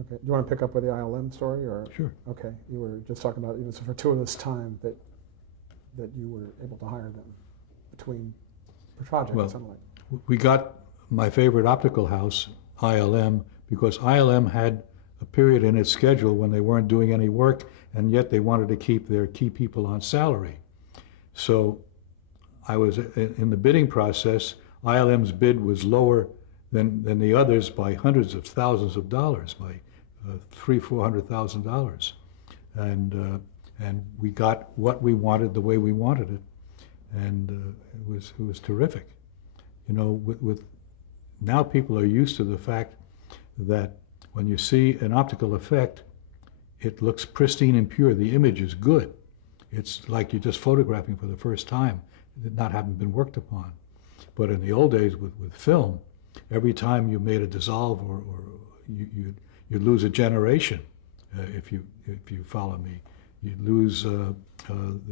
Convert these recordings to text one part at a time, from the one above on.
Okay. Do you want to pick up with the ILM story, or? Sure. Okay. You were just talking about it was a fortuitous time that you were able to hire them between projects. Well, It sounded like. we got my favorite optical house, ILM, because ILM had a period in its schedule when they weren't doing any work, and yet they wanted to keep their key people on salary. So I was in the bidding process. ILM's bid was lower than the others by hundreds of thousands of dollars, by $300,000-400,000, and we got what we wanted the way we wanted it, and it was terrific. You know, with now people are used to the fact that when you see an optical effect, it looks pristine and pure. The image is good. It's like you're just photographing for the first time, not having been worked upon. But in the old days with film, every time you made a dissolve or you'd lose a generation, if you follow me. You'd lose the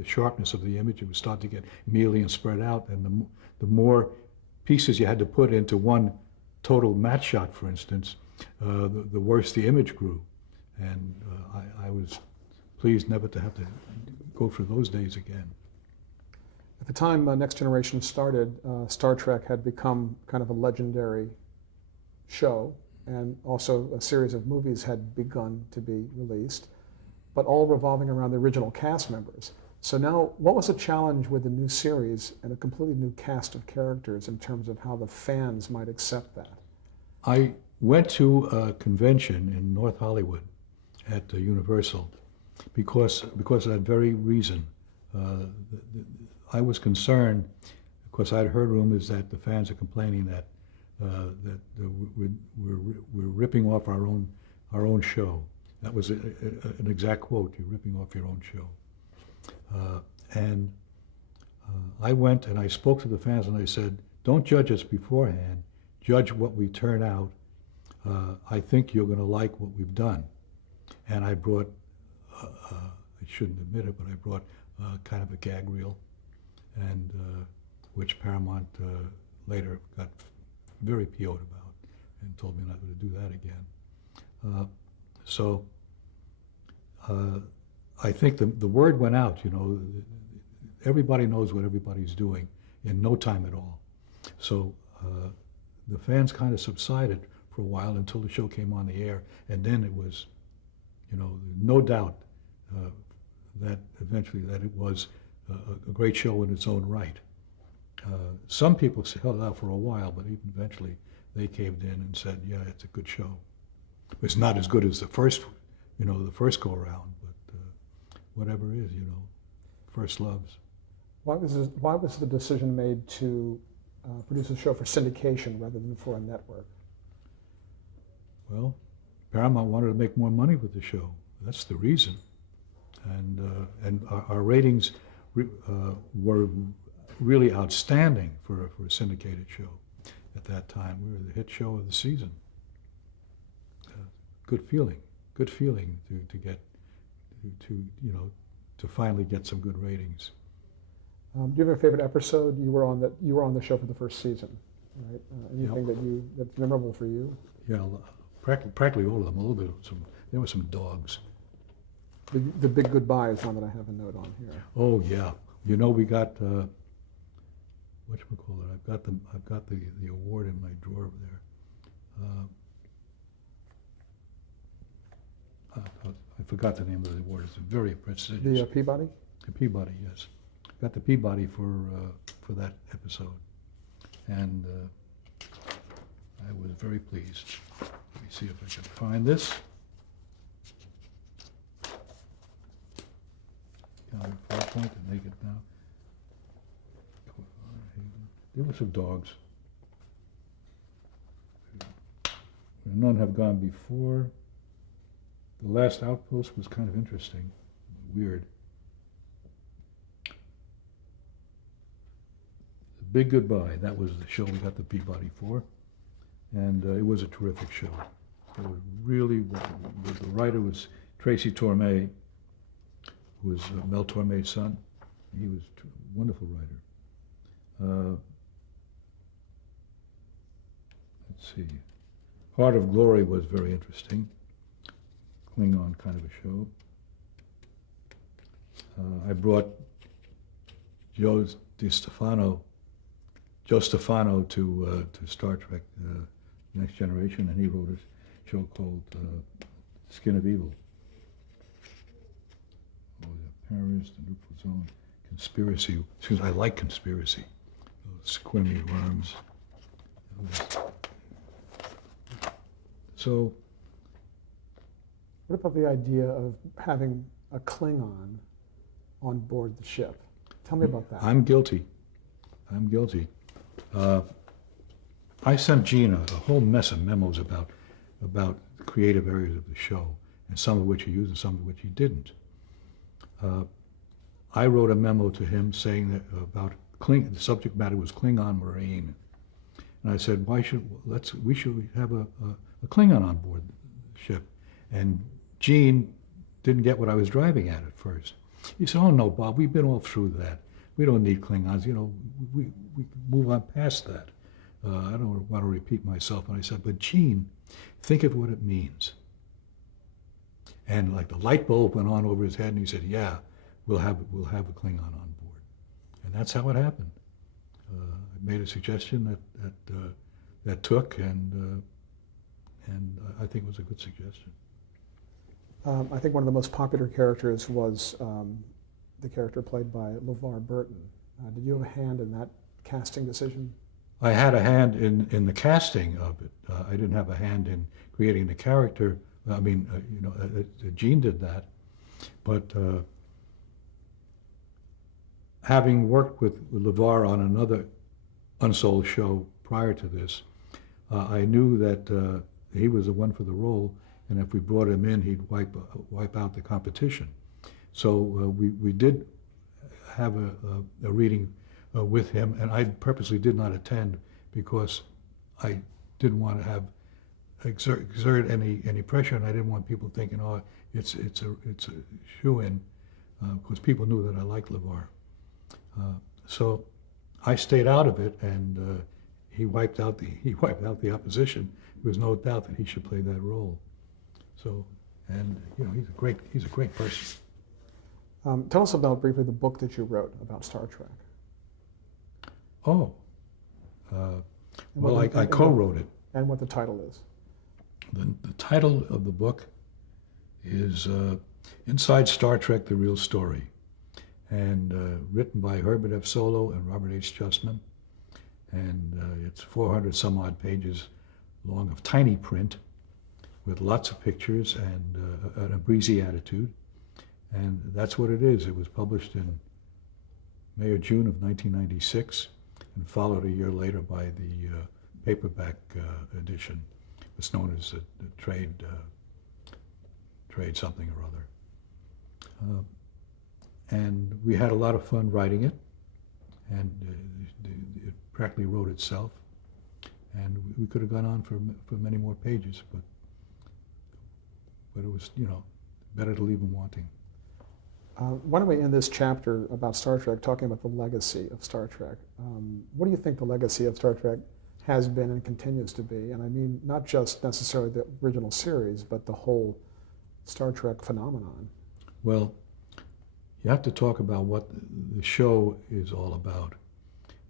sharpness of the image. It would start to get mealy and spread out, and the more pieces you had to put into one total matte shot, for instance, the worse the image grew. And I was pleased never to have to go through those days again. At the time Next Generation started, Star Trek had become kind of a legendary show, and also a series of movies had begun to be released, but all revolving around the original cast members. So now, what was the challenge with the new series and a completely new cast of characters in terms of how the fans might accept that? I went to a convention in North Hollywood at Universal because of that very reason. I was concerned, because I'd heard rumors that the fans are complaining that we're ripping off our own show. That was an exact quote: "You're ripping off your own show." And I went and I spoke to the fans and I said, "Don't judge us beforehand. Judge what we turn out. I think you're going to like what we've done." And I brought, I shouldn't admit it, but I brought kind of a gag reel, and which Paramount later got very PO'd about and told me not to do that again. So I think the word went out, you know, everybody knows what everybody's doing in no time at all. So the fans kind of subsided for a while until the show came on the air, and then it was, you know, no doubt that eventually that it was a great show in its own right. Some people held out for a while, but even eventually they caved in and said, yeah, it's a good show. It's not as good as the first, you know, the first go around, but whatever is, you know, first loves. Why was the decision made to produce a show for syndication rather than for a network? Well, Paramount wanted to make more money with the show. That's the reason. And our ratings were really outstanding for a syndicated show at that time. We were the hit show of the season. Good feeling to get you know, to finally get some good ratings. Do you have a favorite episode? You were on the show for the first season, right? Anything Yep. that's memorable for you? Yeah, practically all of them. A little bit of some. There were some dogs. The Big Goodbye is one that I have a note on here. Oh yeah, you know, we got whatchamacallit, I've got the award in my drawer over there. I forgot the name of the award. It's very prestigious. The Peabody? The Peabody, yes. Got the Peabody for that episode, and I was very pleased. Let me see if I can find this. County 4 point to make it now. There were some dogs. None have gone before. The Last Outpost was kind of interesting, weird. The Big Goodbye, that was the show we got the Peabody for, and it was a terrific show. It was really, the writer was Tracy Torme, who was Mel Torme's son. He was a wonderful writer. Let's see. Heart of Glory was very interesting. Klingon kind of a show. I brought Joe Stefano to Star Trek Next Generation, and he wrote a show called Skin of Evil. Oh, yeah, Paris, the Neutral Zone, Conspiracy. Excuse me, I like conspiracy. Those squirmy worms. So, What about the idea of having a Klingon on board the ship? Tell me about that. I'm guilty. I sent Gene a whole mess of memos about the creative areas of the show, and some of which he used and some of which he didn't. I wrote a memo to him saying that about the subject matter was Klingon Marine, and I said, we should have a Klingon on board the ship, and Gene didn't get what I was driving at first. He said, "Oh no, Bob, we've been all through that. We don't need Klingons. You know, we move on past that." I don't want to repeat myself. And I said, "But Gene, think of what it means." And like the light bulb went on over his head, and he said, "Yeah, we'll have a Klingon on board." And that's how it happened. I made a suggestion that took, and I think it was a good suggestion. I think one of the most popular characters was the character played by LeVar Burton. Did you have a hand in that casting decision? I had a hand in the casting of it. I didn't have a hand in creating the character. I mean, Gene did that. But having worked with LeVar on another Unsold show prior to this, I knew that he was the one for the role, and if we brought him in, he'd wipe out the competition. So we did have a reading with him, and I purposely did not attend because I didn't want to exert any pressure, and I didn't want people thinking, "Oh, it's a shoo-in," because people knew that I liked LeVar. So I stayed out of it, and he wiped out the opposition. There was no doubt that he should play that role. So, and he's a great person. Tell us about briefly the book that you wrote about Star Trek. Oh, well, I co-wrote it. And what the title is. The title of the book is Inside Star Trek, The Real Story, and written by Herbert F. Solow and Robert H. Justman. And it's 400 some odd pages long of tiny print with lots of pictures and a breezy attitude. And that's what it is. It was published in May or June of 1996 and followed a year later by the paperback edition. It's known as the trade something or other. And we had a lot of fun writing it, and it practically wrote itself. And we could have gone on for many more pages, but it was, better to leave them wanting. Why don't we end this chapter about Star Trek talking about the legacy of Star Trek? What do you think the legacy of Star Trek has been and continues to be? And I mean, not just necessarily the original series, but the whole Star Trek phenomenon. Well, you have to talk about what the show is all about.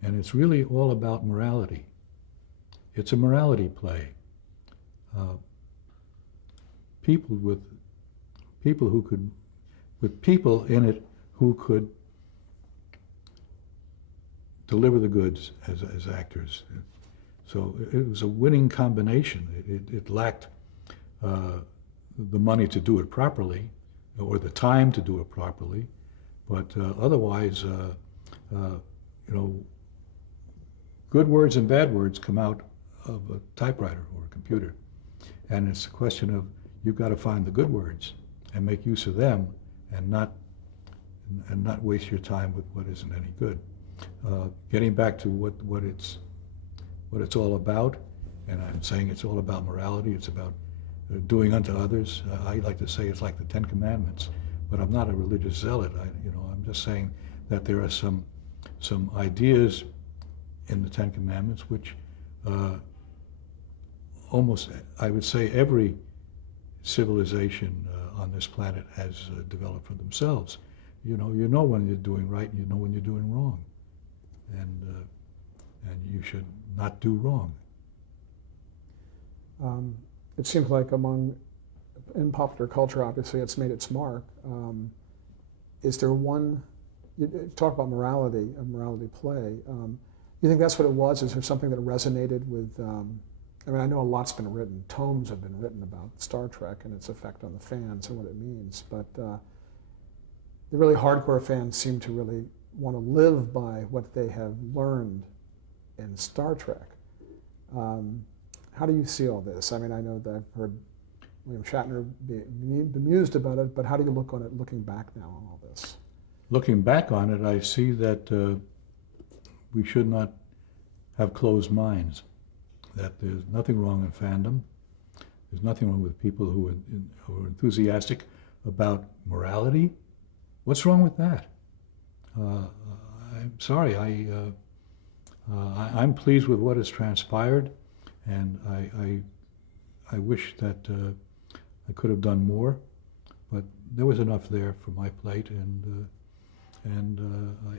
And it's really all about morality. It's a morality play. With people in it who could deliver the goods as actors. So it was a winning combination. It lacked the money to do it properly, or the time to do it properly, but otherwise, good words and bad words come out of a typewriter or a computer, and it's a question of you've got to find the good words and make use of them, and not waste your time with what isn't any good. Getting back to what it's all about, and I'm saying it's all about morality. It's about doing unto others. I like to say it's like the Ten Commandments, but I'm not a religious zealot. I'm just saying that there are some ideas in the Ten Commandments which almost, I would say, every civilization on this planet has developed for themselves. You know when you're doing right, and you know when you're doing wrong, and you should not do wrong. It seems like in popular culture, obviously, it's made its mark. Is there one? You talk about morality, a morality play. You think that's what it was? Is there something that resonated with? I mean, I know a lot's been written. Tomes have been written about Star Trek and its effect on the fans and what it means. But the really hardcore fans seem to really want to live by what they have learned in Star Trek. How do you see all this? I mean, I know that I've heard William Shatner be bemused about it, but how do you look on it looking back now on all this? Looking back on it, I see that we should not have closed minds, that there's nothing wrong in fandom. There's nothing wrong with people who are enthusiastic about morality. What's wrong with that? I'm sorry, I'm pleased with what has transpired, and I wish that I could have done more, but there was enough there for my plate, and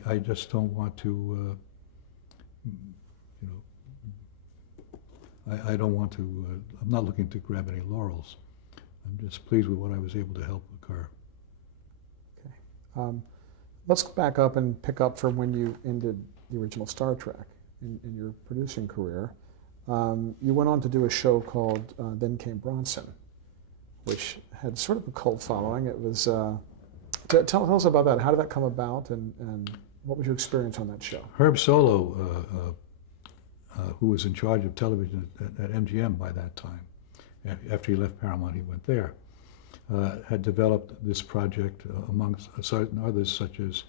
I just don't want to, I don't want to, I'm not looking to grab any laurels. I'm just pleased with what I was able to help occur. Okay. Let's back up and pick up from when you ended the original Star Trek in your producing career. You went on to do a show called Then Came Bronson, which had sort of a cult following. It was, tell us about that. How did that come about, and what was your experience on that show? Herb Solow, who was in charge of television at MGM by that time, after he left Paramount, he went there, had developed this project amongst certain others, such as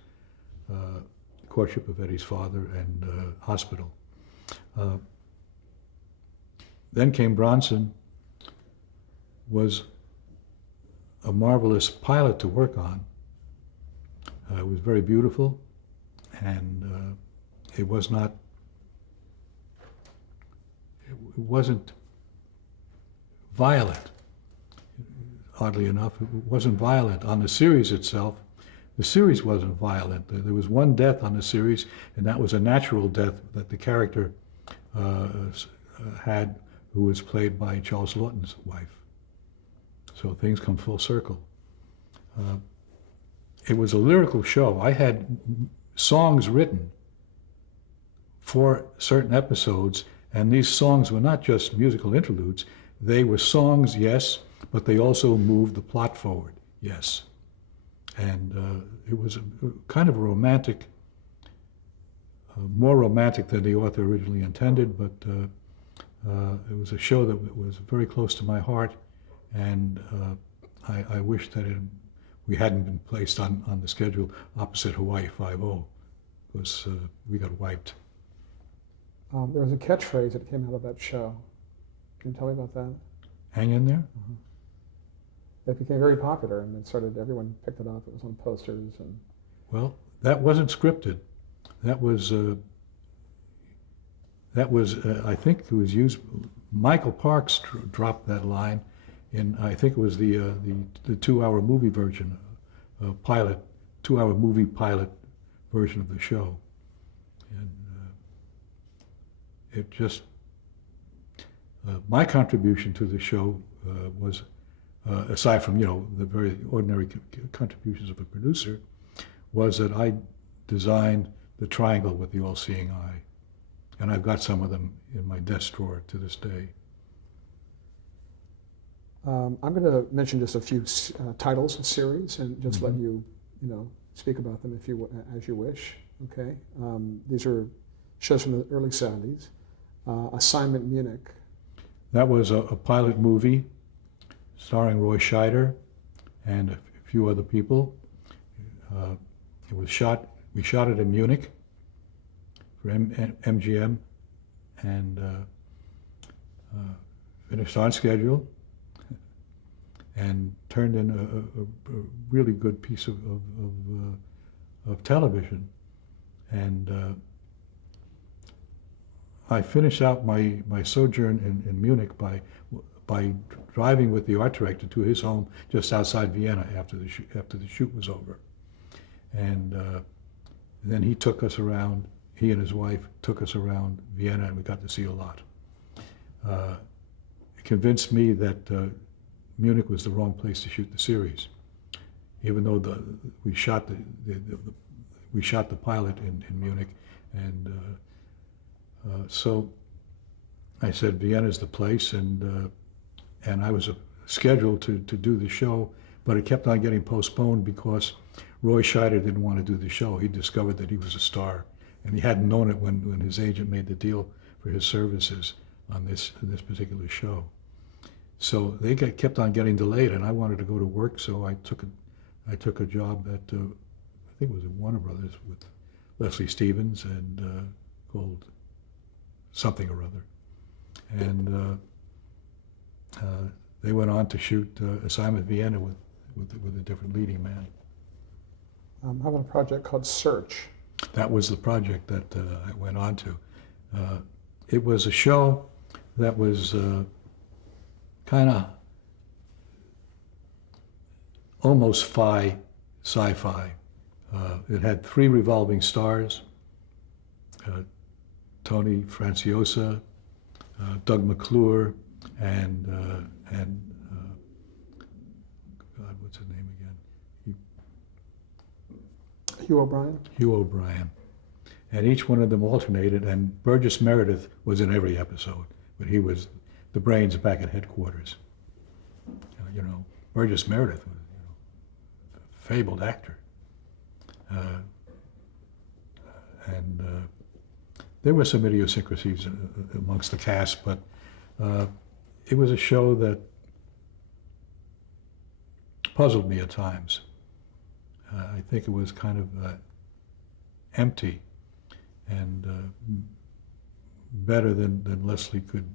Courtship of Eddie's Father and Hospital. Then Came Bronson was a marvelous pilot to work on. It was very beautiful, and it wasn't violent. Oddly enough, it wasn't violent on the series itself. The series wasn't violent. There was one death on the series, and that was a natural death that the character had, who was played by Charles Lawton's wife. So things come full circle. It was a lyrical show. I had songs written for certain episodes, and these songs were not just musical interludes. They were songs, yes, but they also moved the plot forward, yes. And it was kind of a romantic, more romantic than the author originally intended, but it was a show that was very close to my heart, and I wish that we hadn't been placed on the schedule opposite Hawaii Five-0, because we got wiped. There was a catchphrase that came out of that show. Can you tell me about that? Hang in there? Mm-hmm. It became very popular, and everyone picked it up. It was on posters. And well, that wasn't scripted. That was I think it was used. Michael Parks dropped that line in, I think it was the 2-hour movie version, pilot, 2-hour movie pilot version of the show. And it just, my contribution to the show was, aside from, the very ordinary contributions of a producer, was that I designed the triangle with the all-seeing eye. And I've got some of them in my desk drawer to this day. I'm going to mention just a few titles of series, and just let you, speak about them as you wish. Okay. These are shows from the early '70s. Assignment Munich. That was a pilot movie starring Roy Scheider and a few other people. It was shot. We shot it in Munich for MGM, and finished on schedule, and turned in a really good piece of television. And I finished out my sojourn in Munich by by driving with the art director to his home just outside Vienna after the shoot was over. And then he took us around, he and his wife took us around Vienna, and we got to see a lot. It convinced me that Munich was the wrong place to shoot the series, even though we shot the pilot in Munich, and so I said Vienna's the place, and I was scheduled to do the show, but it kept on getting postponed because Roy Scheider didn't want to do the show. He discovered that he was a star, and he hadn't known it when his agent made the deal for his services on this particular show. So they kept on getting delayed, and I wanted to go to work, so I took a job at I think it was at Warner Brothers with Leslie Stevens, and called something or other, and they went on to shoot Assignment Vienna with a different leading man. I'm having a project called Search. That was the project that I went on to. It was a show that was kind of almost sci-fi. It had 3 revolving stars: Tony Franciosa, Doug McClure, and God, what's his name again? Hugh O'Brien. Hugh O'Brien. And each one of them alternated, and Burgess Meredith was in every episode, but he was the brains back at headquarters. You know, Burgess Meredith was, a fabled actor. And there were some idiosyncrasies amongst the cast, but it was a show that puzzled me at times. I think it was kind of empty, and better than Leslie could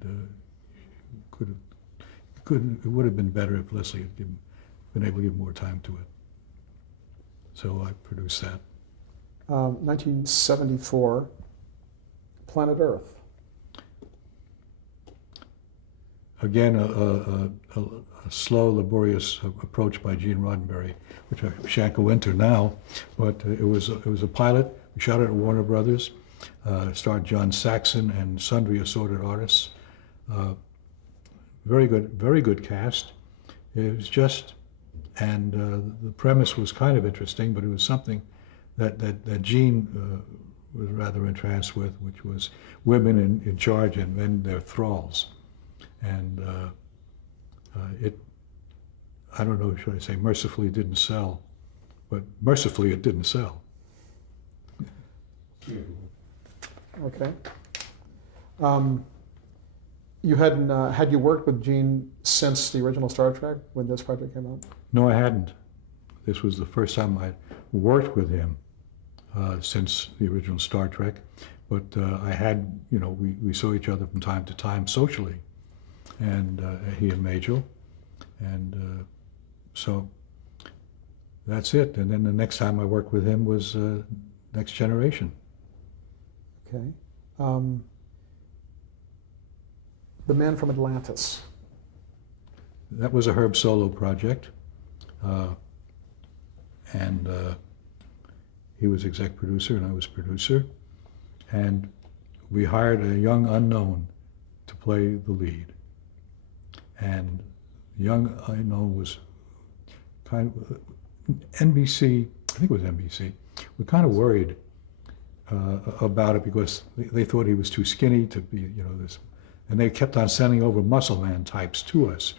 it would have been better if Leslie had been able to give more time to it. So I produced that. 1974, Planet Earth. Again, a slow, laborious approach by Gene Roddenberry, which I shan't go into now, but it was a pilot. We shot it at Warner Brothers. Starred John Saxon and sundry assorted artists. Very good cast. It was just, and the premise was kind of interesting, but it was something that Gene was rather entranced with, which was women in charge and men their thralls. And I don't know, should I say mercifully didn't sell, but mercifully it didn't sell. Okay. You hadn't had you worked with Gene since the original Star Trek when this project came out? No, I hadn't. This was the first time I worked with him since the original Star Trek. But I had, we saw each other from time to time socially, and he and Majel, and so that's it. And then the next time I worked with him was Next Generation. Okay. The Man from Atlantis. That was a Herb Solo project, and he was exec producer and I was producer, and we hired a young unknown to play the lead. And young unknown was kind of NBC, I think it was NBC, we're kind of worried about it because they thought he was too skinny to be, this. And they kept on sending over muscle man types to us,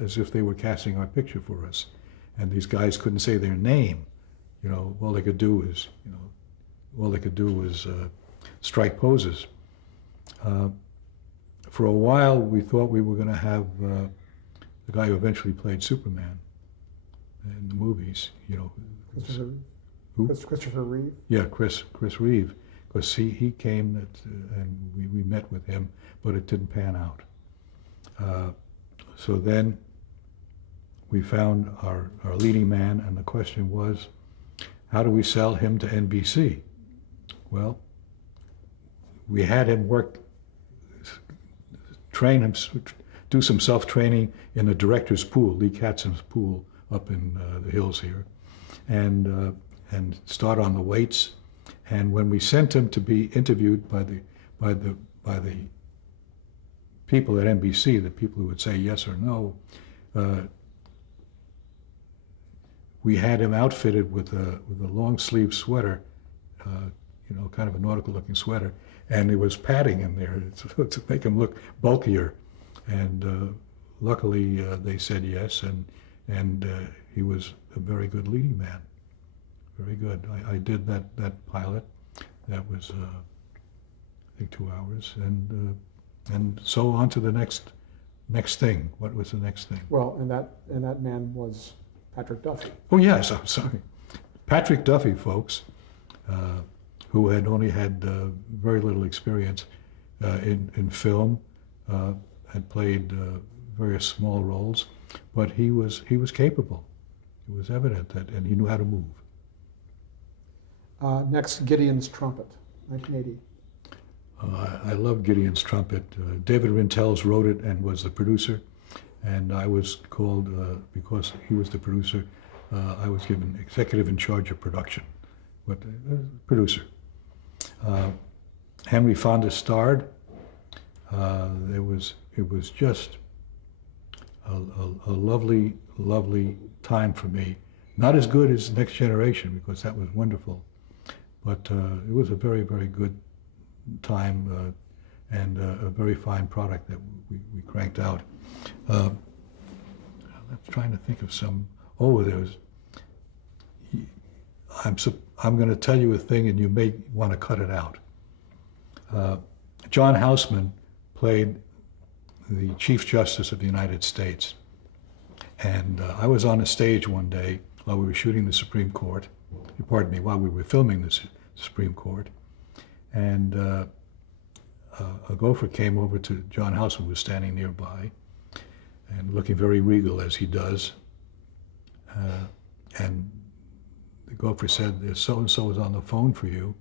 as if they were casting our picture for us. And these guys couldn't say their name. All they could do was, strike poses. For a while, we thought we were going to have the guy who eventually played Superman in the movies, Christopher Reeve? Yeah, Chris Reeve. Because he came and we met with him, but it didn't pan out. So then we found our leading man, and the question was, how do we sell him to NBC? Well, we had him do some self-training in the director's pool, Lee Katz's pool up in the hills here, and start on the weights. And when we sent him to be interviewed by the people at NBC, the people who would say yes or no, we had him outfitted with a long sleeve sweater, kind of a nautical looking sweater, and there was padding in there to make him look bulkier. And luckily they said yes, and he was a very good leading man. Very good. I did that pilot. That was I think 2 hours, and so on to the next thing. What was the next thing? Well, and that man was Patrick Duffy. Oh yes, I'm sorry. Patrick Duffy, folks, who had only had very little experience in film, had played various small roles, but he was capable. It was evident that, and he knew how to move. Next, Gideon's Trumpet, 1980. I love Gideon's Trumpet. David Rintells wrote it and was the producer, and I was called, because he was the producer, I was given executive in charge of production, but producer. Henry Fonda starred. It was just a lovely, lovely time for me. Not as good as Next Generation, because that was wonderful, but it was a very, very good time and a very fine product that we cranked out. I'm trying to think of some. Oh, there was. I'm going to tell you a thing, and you may want to cut it out. John Houseman played the Chief Justice of the United States, and I was on a stage one day while we were shooting the Supreme Court. Pardon me, while we were filming the Supreme Court, and a gopher came over to John Houseman, who was standing nearby, and looking very regal as he does, and the gopher said, "There's so-and-so is on the phone for you,"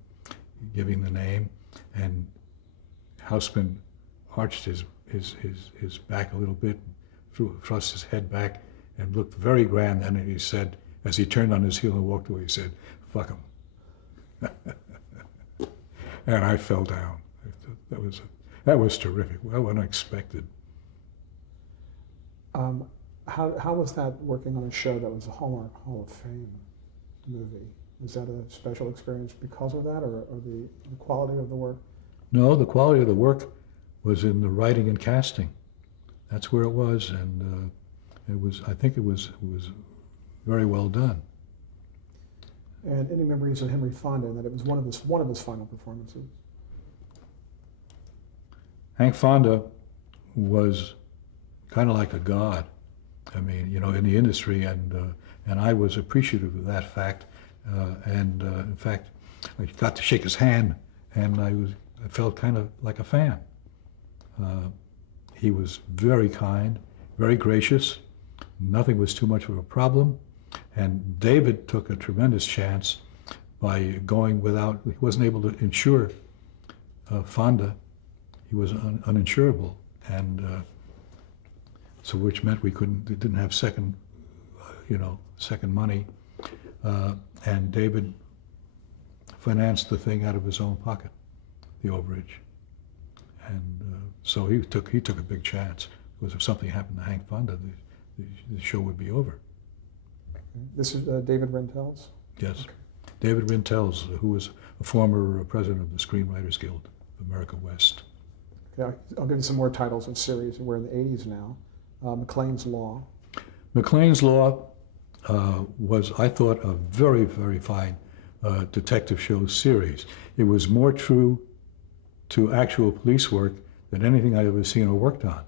giving the name, and Houseman arched his back a little bit, thrust his head back, and looked very grand, and he said, as he turned on his heel and walked away, he said, "Fuck him." And I fell down. That was terrific, well unexpected. How was that working on a show that was a Hallmark Hall of Fame movie? Was that a special experience because of that, or the quality of the work? No, the quality of the work was in the writing and casting. That's where it was, and I think it was very well done. And any memories of Henry Fonda, and that it was one of his final performances? Hank Fonda was kind of like a god. I mean, in the industry, and I was appreciative of that fact. In fact, I got to shake his hand, and I felt kind of like a fan. He was very kind, very gracious. Nothing was too much of a problem. And David took a tremendous chance by going without. He wasn't able to insure Fonda. He was uninsurable, and so which meant we didn't have second money. And David financed the thing out of his own pocket, the overage. And so he took a big chance, because if something happened to Hank Fonda, the show would be over. This is David Rintells? Yes. Okay. David Rintells, who was a former president of the Screenwriters Guild of America West. Okay, I'll give you some more titles of series. We're in the 80s now. McLean's Law. McLean's Law was, I thought, a very, very fine detective show series. It was more true to actual police work than anything I've ever seen or worked on.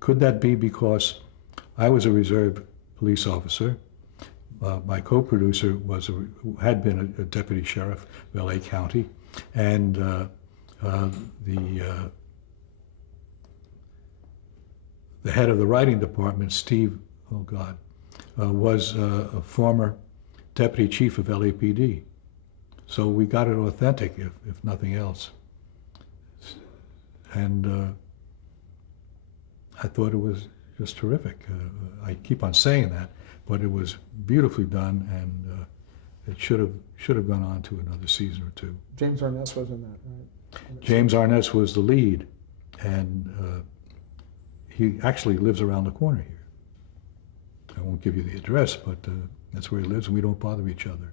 Could that be because I was a reserve police officer? My co-producer had been a deputy sheriff of LA County, and the head of the writing department, Steve, was a former deputy chief of LAPD. So we got it authentic, if nothing else. And I thought it was just terrific. I keep on saying that, but it was beautifully done, and it should have gone on to another season or two. James Arness was in that, right? James Arness was the lead, and he actually lives around the corner here. I won't give you the address, but that's where he lives, and we don't bother each other.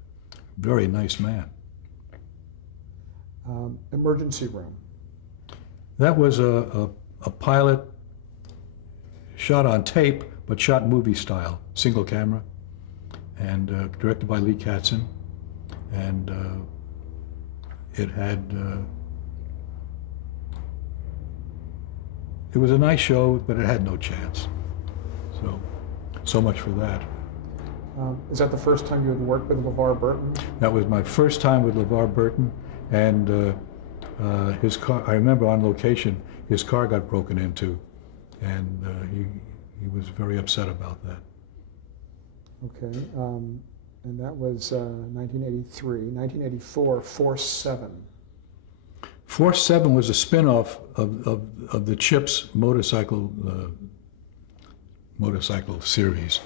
Very nice man. Emergency Room. That was a pilot shot on tape, but shot movie style, single camera, and directed by Lee Katzin. And it had, it was a nice show, but it had no chance. So much for that. Is that the first time you had worked with LeVar Burton? That was my first time with LeVar Burton, and his car, I remember on location, his car got broken into, and he was very upset about that. Okay, and that was 1983. 1984, Force 7. Force 7 was a spin-off of the Chips motorcycle series.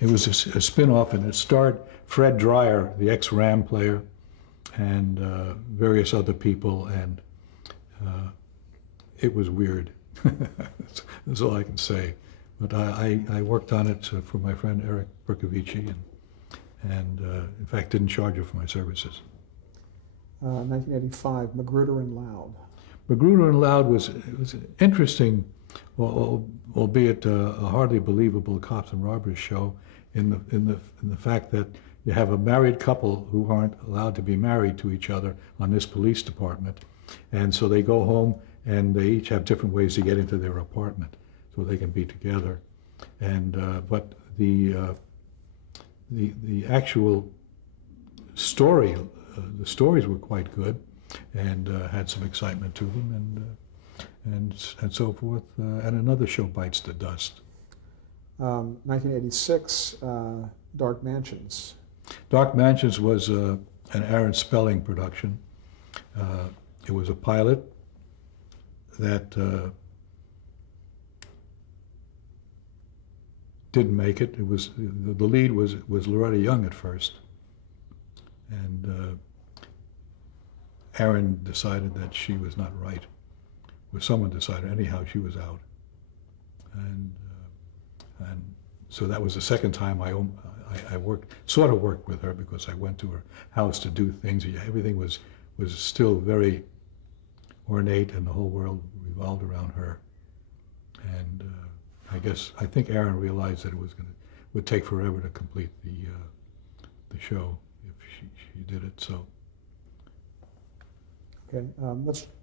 It was a spin-off, and it starred Fred Dreyer, the ex-Ram player, and various other people, and it was weird. That's all I can say. But I worked on it for my friend Eric Bercovici, and in fact didn't charge her for my services. 1985, Magruder and Loud. Magruder and Loud was interesting, albeit a hardly believable cops and robbers show, in the fact that you have a married couple who aren't allowed to be married to each other on this police department, and so they go home and they each have different ways to get into their apartment so they can be together. And but the actual story, the stories were quite good, and had some excitement to them, and so forth. And another show bites the dust. 1986, Dark Mansions. Dark Mansions was an Aaron Spelling production. It was a pilot that didn't make it. It was the lead was Loretta Young at first, and Aaron decided that she was not right. Or someone decided. Anyhow, she was out, and so that was the second time I sort of worked with her, because I went to her house to do things. Everything was still very ornate, and the whole world revolved around her. And I think Aaron realized that would take forever to complete the show if she did it. So. Okay,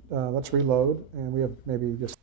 let's reload, and we have maybe just